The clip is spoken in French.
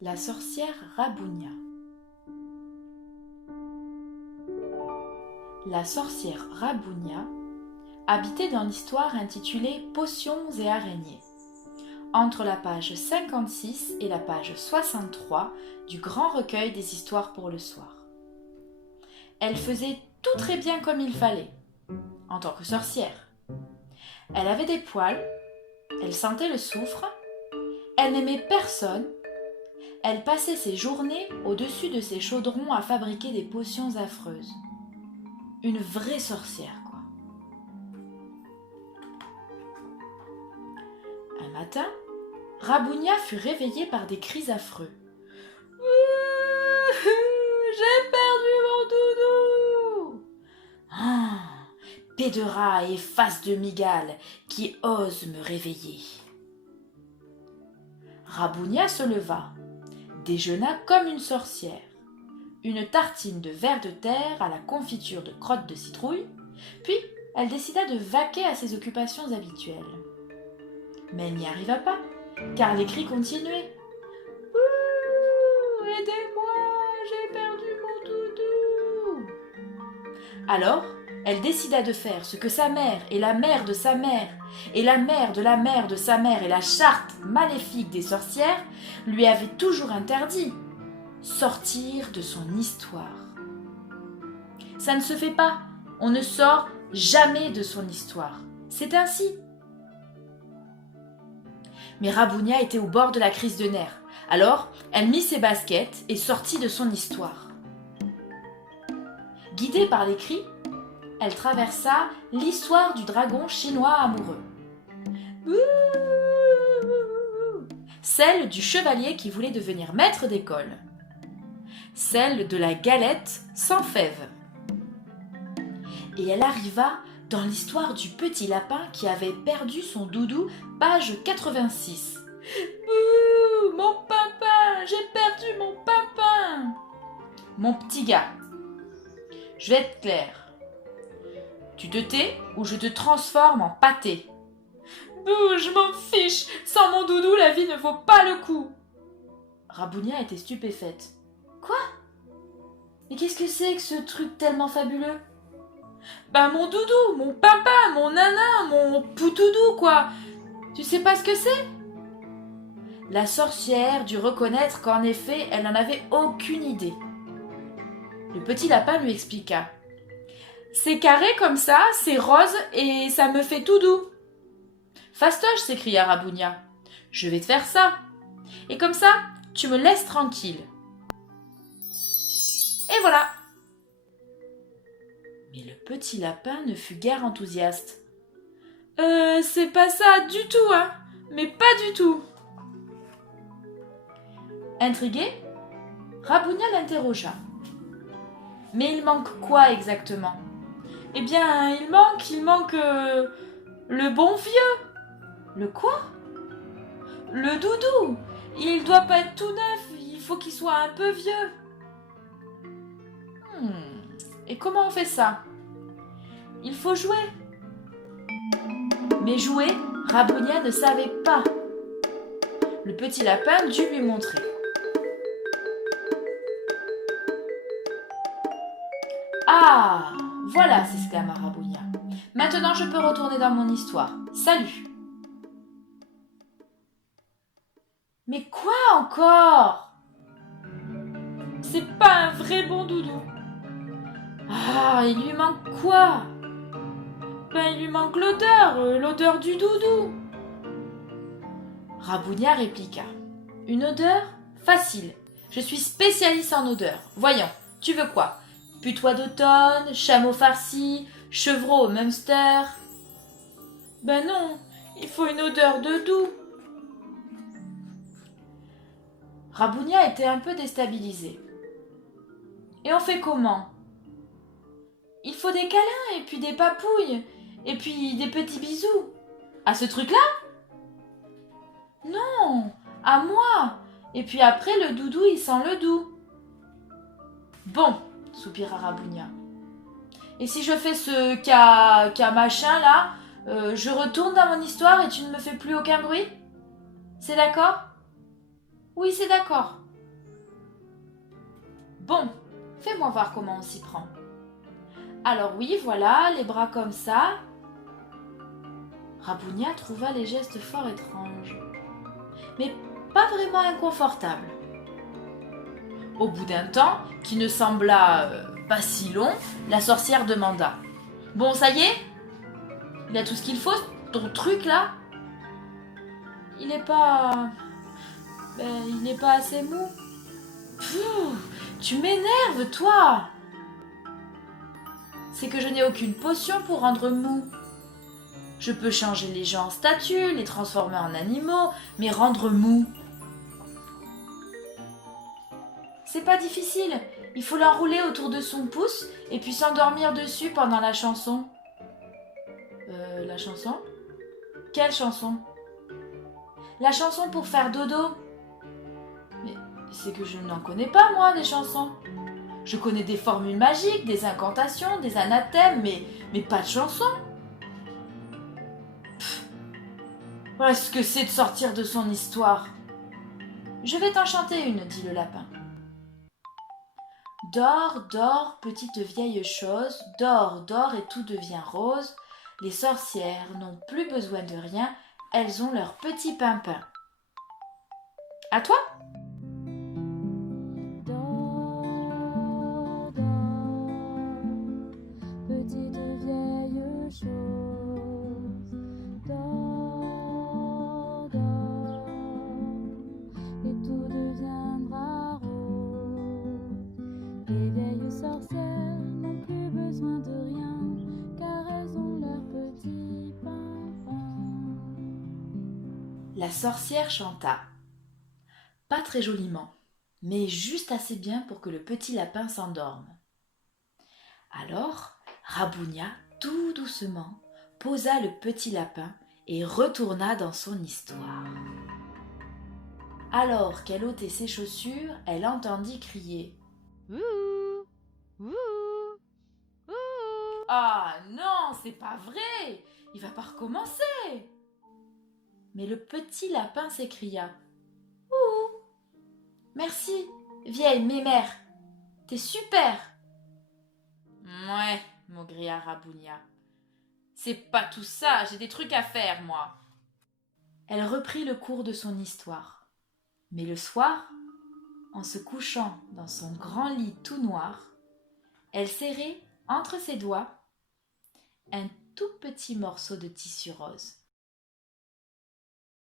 La sorcière Rabounia. La sorcière Rabounia habitait dans l'histoire intitulée Potions et araignées, entre la page 56 et la page 63 du grand recueil des histoires pour le soir. Elle faisait tout très bien comme il fallait, en tant que sorcière. Elle avait des poils, elle sentait le soufre, elle n'aimait personne. Elle passait ses journées au-dessus de ses chaudrons à fabriquer des potions affreuses. Une vraie sorcière, quoi. Un matin, Rabounia fut réveillée par des cris affreux. J'ai perdu mon doudou! Ah, paix de rat et face de migale, qui ose me réveiller? Rabounia se leva, déjeuna comme une sorcière. Une tartine de vers de terre à la confiture de crottes de citrouille, puis elle décida de vaquer à ses occupations habituelles. Mais elle n'y arriva pas, car les cris continuaient. « Ouh, aidez-moi, j'ai perdu mon doudou !» Alors, elle décida de faire ce que sa mère et la mère de sa mère et la mère de la mère de sa mère et la charte maléfique des sorcières lui avaient toujours interdit: sortir de son histoire. Ça ne se fait pas, on ne sort jamais de son histoire. C'est ainsi. Mais Rabounia était au bord de la crise de nerfs. Alors, elle mit ses baskets et sortit de son histoire. Guidée par les cris, elle traversa l'histoire du dragon chinois amoureux. Celle du chevalier qui voulait devenir maître d'école. Celle de la galette sans fèves. Et elle arriva dans l'histoire du petit lapin qui avait perdu son doudou, page 86. Bouh, mon papin, j'ai perdu mon papin. Mon petit gars, je vais être claire. Tu te tais ou je te transforme en pâté. Bouh, je m'en fiche, sans mon doudou, la vie ne vaut pas le coup. Rabounia était stupéfaite. Quoi? Mais qu'est-ce que c'est que ce truc tellement fabuleux? Ben mon doudou, mon papa, mon nana, mon poutoudou, quoi. Tu sais pas ce que c'est? La sorcière dut reconnaître qu'en effet, elle n'en avait aucune idée. Le petit lapin lui expliqua. C'est carré comme ça, c'est rose et ça me fait tout doux. Fastoche, s'écria Rabounia. Je vais te faire ça. Et comme ça, tu me laisses tranquille. Et voilà. Mais le petit lapin ne fut guère enthousiaste. C'est pas ça du tout, hein, mais pas du tout. Intrigué, Rabounia l'interrogea. Mais il manque quoi exactement? Eh bien, il manque le bon vieux. Le quoi? Le doudou. Il doit pas être tout neuf, il faut qu'il soit un peu vieux. Et comment on fait ça? Il faut jouer. Mais jouer, Rabounia ne savait pas. Le petit lapin dut lui montrer. Ah, voilà, s'exclama Rabounia. Maintenant je peux retourner dans mon histoire. Salut. Mais quoi encore? C'est pas un vrai bon doudou. Ah, il lui manque quoi? Ben, il lui manque l'odeur du doudou. Rabounia répliqua. Une odeur? Facile. Je suis spécialiste en odeur. Voyons, tu veux quoi? Putois d'automne, chameau farci, chevreau au Munster. Ben non, il faut une odeur de doux. Rabounia était un peu déstabilisée. Et on fait comment? Il faut des câlins et puis des papouilles et puis des petits bisous. À ce truc-là? Non, à moi. Et puis après, le doudou, il sent le doux. Bon, soupira Rabounia. Et si je fais ce cas machin là, je retourne dans mon histoire et tu ne me fais plus aucun bruit? C'est d'accord? Oui, c'est d'accord. Bon, fais-moi voir comment on s'y prend. Alors oui, voilà, les bras comme ça. Rabounia trouva les gestes fort étranges, mais pas vraiment inconfortables. Au bout d'un temps, qui ne sembla pas si long, la sorcière demanda « Bon, ça y est? Il a tout ce qu'il faut, ton truc là ?» Il n'est pas... il n'est pas assez mou. Pfff, tu m'énerves, toi! C'est que je n'ai aucune potion pour rendre mou. Je peux changer les gens en statues, les transformer en animaux, mais rendre mou. C'est pas difficile. Il faut l'enrouler autour de son pouce et puis s'endormir dessus pendant la chanson. La chanson? Quelle chanson? La chanson pour faire dodo. Mais c'est que je n'en connais pas, moi, des chansons. Je connais des formules magiques, des incantations, des anathèmes, mais pas de chansons. Voilà ce que c'est de sortir de son histoire. Je vais t'en chanter une, dit le lapin. Dors, dors, petite vieille chose, dors, dors et tout devient rose. Les sorcières n'ont plus besoin de rien, elles ont leur petit pimpin. À toi? Dors, dors, petite vieille chose. Dors, dors, et tout deviendra rose. Les vieilles sorcières n'ont plus besoin de rien, car elles ont leur petit pimpin. La sorcière chanta. Pas très joliment, mais juste assez bien pour que le petit lapin s'endorme. Alors, Rabounia, tout doucement, posa le petit lapin et retourna dans son histoire. Alors qu'elle ôtait ses chaussures, elle entendit crier « Ouh, ouh, ouh !»« Ah non, c'est pas vrai! Il va pas recommencer !» Mais le petit lapin s'écria « Ouh! Merci, vieille mémère, t'es super !»« Ouais, maugria Rabounia. C'est pas tout ça, j'ai des trucs à faire, moi. » Elle reprit le cours de son histoire. Mais le soir, en se couchant dans son grand lit tout noir, elle serrait entre ses doigts un tout petit morceau de tissu rose.